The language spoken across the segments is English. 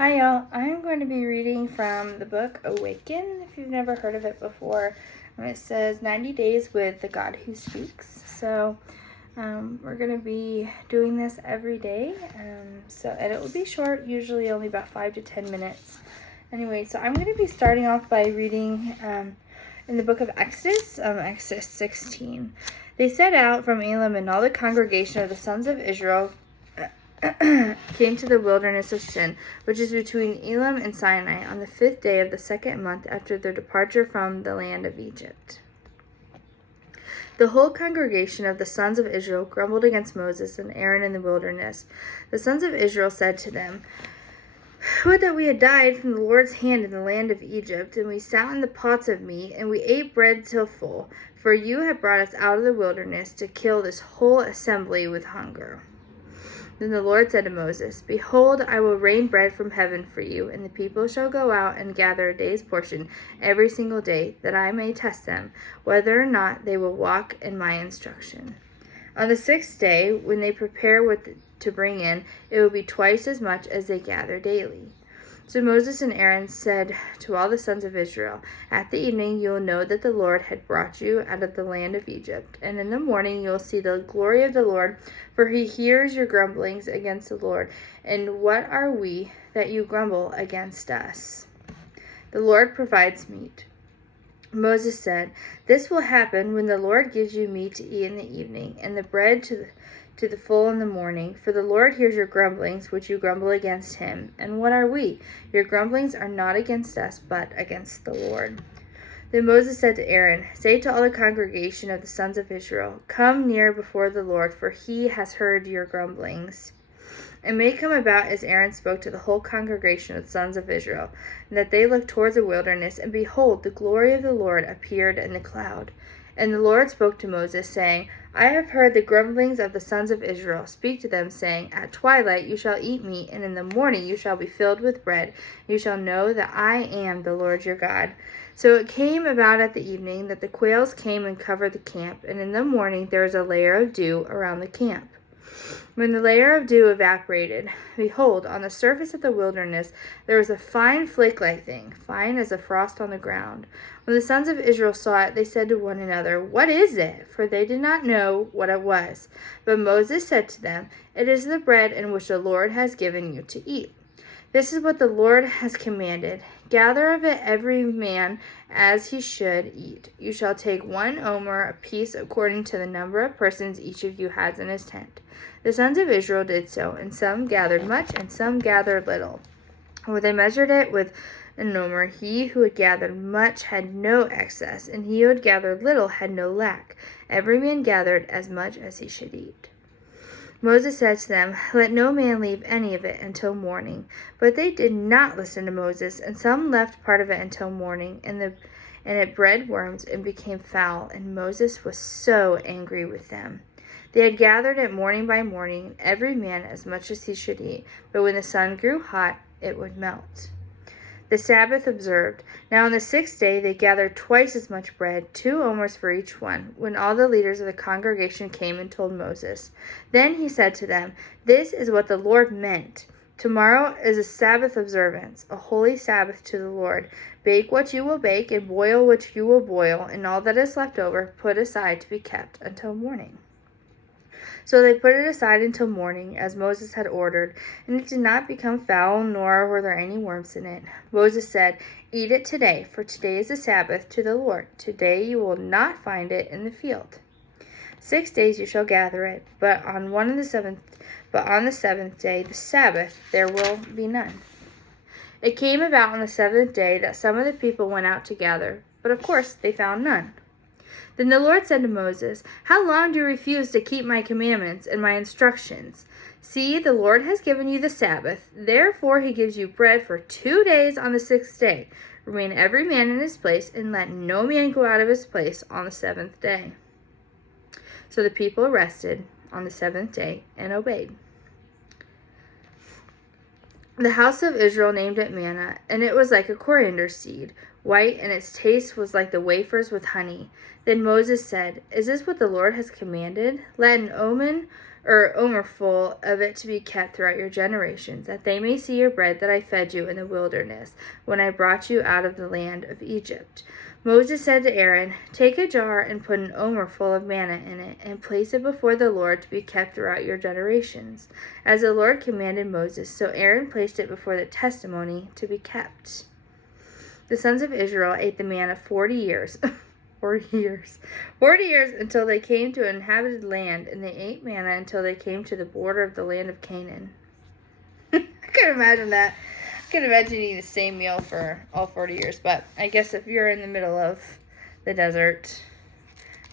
Hi y'all, I'm going to be reading from the book Awaken, if you've never heard of it before. It says 90 days with the God who speaks. So we're going to be doing this every day. And it will be short, usually only about 5 to 10 minutes. Anyway, so I'm going to be starting off by reading in the book of Exodus, Exodus 16. They set out from Elim, and all the congregation of the sons of Israel came to the wilderness of Sin, which is between Elim and Sinai, on the 5th day of the 2nd month after their departure from the land of Egypt. The whole congregation of the sons of Israel grumbled against Moses and Aaron in the wilderness. The sons of Israel said to them, "Would that we had died from the Lord's hand in the land of Egypt, and we sat in the pots of meat, and we ate bread till full, for you have brought us out of the wilderness to kill this whole assembly with hunger." Then the Lord said to Moses, "Behold, I will rain bread from heaven for you, and the people shall go out and gather a day's portion every single day, that I may test them, whether or not they will walk in my instruction. On the 6th day, when they prepare what to bring in, it will be twice as much as they gather daily." So Moses and Aaron said to all the sons of Israel, "At the evening you will know that the Lord had brought you out of the land of Egypt, and in the morning you will see the glory of the Lord, for he hears your grumblings against the Lord. And what are we that you grumble against us? The Lord provides meat." Moses said, "This will happen when the Lord gives you meat to eat in the evening, and the bread to the full in the morning. For the Lord hears your grumblings, which you grumble against him. And what are we? Your grumblings are not against us, but against the Lord." Then Moses said to Aaron, "Say to all the congregation of the sons of Israel, come near before the Lord, for he has heard your grumblings." It may come about, as Aaron spoke to the whole congregation of the sons of Israel, that they looked towards the wilderness, and behold, the glory of the Lord appeared in the cloud. And the Lord spoke to Moses, saying, "I have heard the grumblings of the sons of Israel. Speak to them, saying, At twilight you shall eat meat, and in the morning you shall be filled with bread. You shall know that I am the Lord your God." So it came about at the evening that the quails came and covered the camp, and in the morning there was a layer of dew around the camp. When the layer of dew evaporated, behold, on the surface of the wilderness there was a fine flake-like thing, fine as a frost on the ground. When the sons of Israel saw it, they said to one another, "What is it?" For they did not know what it was. But Moses said to them, "It is the bread in which the Lord has given you to eat. This is what the Lord has commanded. Gather of it every man as he should eat. You shall take 1 omer apiece according to the number of persons each of you has in his tent." The sons of Israel did so, and some gathered much, and some gathered little. When they measured it with an omer, he who had gathered much had no excess, and he who had gathered little had no lack. Every man gathered as much as he should eat. Moses said to them, "Let no man leave any of it until morning." But they did not listen to Moses, and some left part of it until morning, and it bred worms and became foul, and Moses was so angry with them. They had gathered it morning by morning, every man as much as he should eat, but when the sun grew hot, it would melt. The Sabbath observed. Now on the 6th day they gathered twice as much bread, 2 omers for each one, when all the leaders of the congregation came and told Moses. Then he said to them, "This is what the Lord meant. Tomorrow is a Sabbath observance, a holy Sabbath to the Lord. Bake what you will bake, and boil what you will boil, and all that is left over put aside to be kept until morning." So they put it aside until morning, as Moses had ordered, and it did not become foul, nor were there any worms in it. Moses said, "Eat it today, for today is the Sabbath to the Lord. Today you will not find it in the field. 6 days you shall gather it, but on the seventh day, the Sabbath, there will be none." It came about on the 7th day that some of the people went out to gather, but of course they found none. Then the Lord said to Moses, "How long do you refuse to keep my commandments and my instructions? See, the Lord has given you the Sabbath. Therefore he gives you bread for 2 days on the 6th day. Remain every man in his place, and let no man go out of his place on the 7th day." So the people rested on the 7th day and obeyed. The house of Israel named it manna, and it was like a coriander seed, white, and its taste was like the wafers with honey. Then Moses said, "Is this what the Lord has commanded? Let an omer or omerful of it to be kept throughout your generations, that they may see your bread that I fed you in the wilderness, when I brought you out of the land of Egypt. Moses said to Aaron, take a jar and put an omer full of manna in it, and place it before the Lord to be kept throughout your generations. As the Lord commanded Moses, so Aaron placed it before the testimony to be kept. The sons of Israel ate the manna 40 years. 40 years until they came to an inhabited land, and they ate manna until they came to the border of the land of Canaan. I could imagine that. I could imagine eating the same meal for all 40 years, but I guess if you're in the middle of the desert,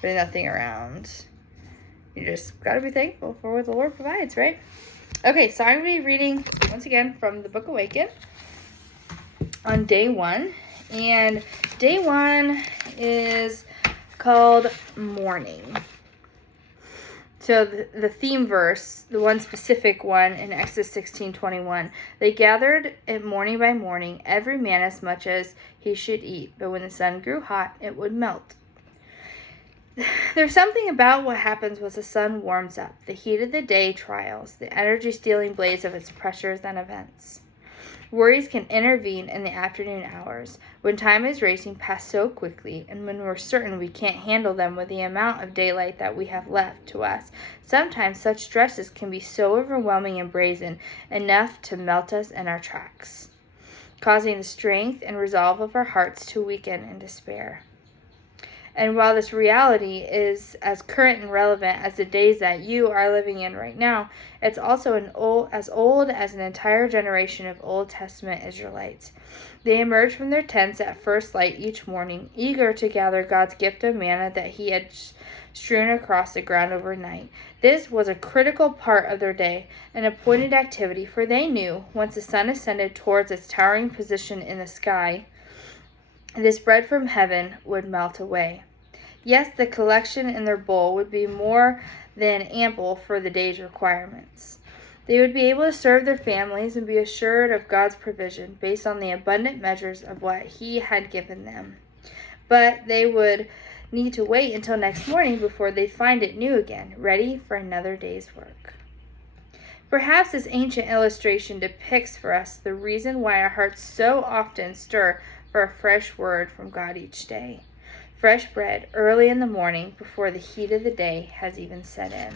there's nothing around, you just gotta be thankful for what the Lord provides, right? Okay, so I'm going to be reading, once again, from the book Awaken on day 1, and day 1 is called Morning. So the theme verse, the one specific one in Exodus 16:21, they gathered it morning by morning, every man as much as he should eat, but when the sun grew hot, it would melt. There's something about what happens when the sun warms up, the heat of the day trials, the energy-stealing blaze of its pressures and events. Worries can intervene in the afternoon hours, when time is racing past so quickly, and when we're certain we can't handle them with the amount of daylight that we have left to us. Sometimes such stresses can be so overwhelming and brazen, enough to melt us in our tracks, causing the strength and resolve of our hearts to weaken in despair. And while this reality is as current and relevant as the days that you are living in right now, it's also as old as an entire generation of Old Testament Israelites. They emerged from their tents at first light each morning, eager to gather God's gift of manna that he had strewn across the ground overnight. This was a critical part of their day, an appointed activity, for they knew once the sun ascended towards its towering position in the sky, this bread from heaven would melt away. Yes, the collection in their bowl would be more than ample for the day's requirements. They would be able to serve their families and be assured of God's provision based on the abundant measures of what he had given them. But they would need to wait until next morning before they'd find it new again, ready for another day's work. Perhaps this ancient illustration depicts for us the reason why our hearts so often stir for a fresh word from God each day. Fresh bread early in the morning before the heat of the day has even set in.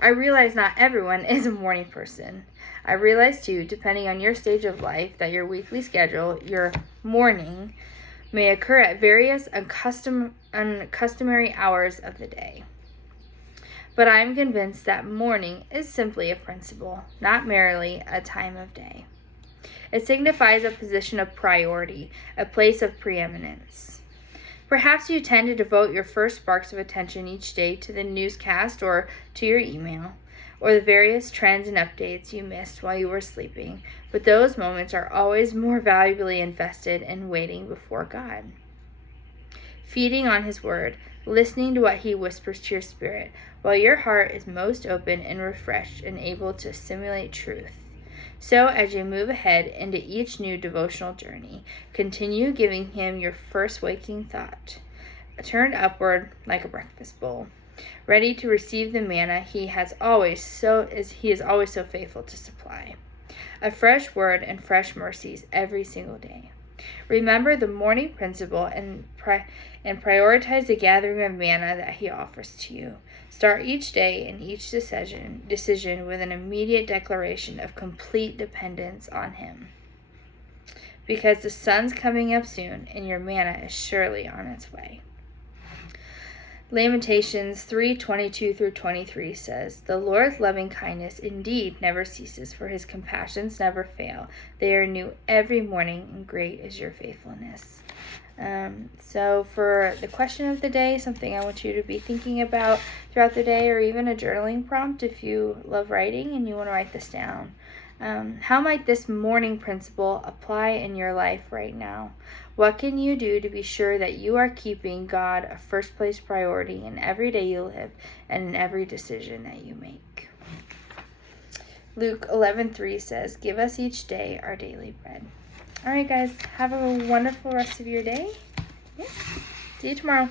I realize not everyone is a morning person. I realize too, depending on your stage of life, that your weekly schedule, your morning, may occur at various uncustomary hours of the day. But I am convinced that morning is simply a principle, not merely a time of day. It signifies a position of priority, a place of preeminence. Perhaps you tend to devote your first sparks of attention each day to the newscast or to your email, or the various trends and updates you missed while you were sleeping, but those moments are always more valuably invested in waiting before God. Feeding on his word, listening to what he whispers to your spirit, while your heart is most open and refreshed and able to assimilate truth. So as you move ahead into each new devotional journey, continue giving him your first waking thought, turned upward like a breakfast bowl, ready to receive the manna he is always so faithful to supply. A fresh word and fresh mercies every single day. Remember the morning principle and prioritize the gathering of manna that he offers to you. Start each day and each decision with an immediate declaration of complete dependence on him. Because the sun's coming up soon and your manna is surely on its way. Lamentations 3:22-23 says, the Lord's loving kindness indeed never ceases, for his compassions never fail. They are new every morning, and great is your faithfulness. So for the question of the day, something I want you to be thinking about throughout the day, or even a journaling prompt if you love writing and you want to write this down. How might this morning principle apply in your life right now? What can you do to be sure that you are keeping God a first place priority in every day you live and in every decision that you make? Luke 11:3 says, give us each day our daily bread. All right, guys, have a wonderful rest of your day. Yeah. See you tomorrow.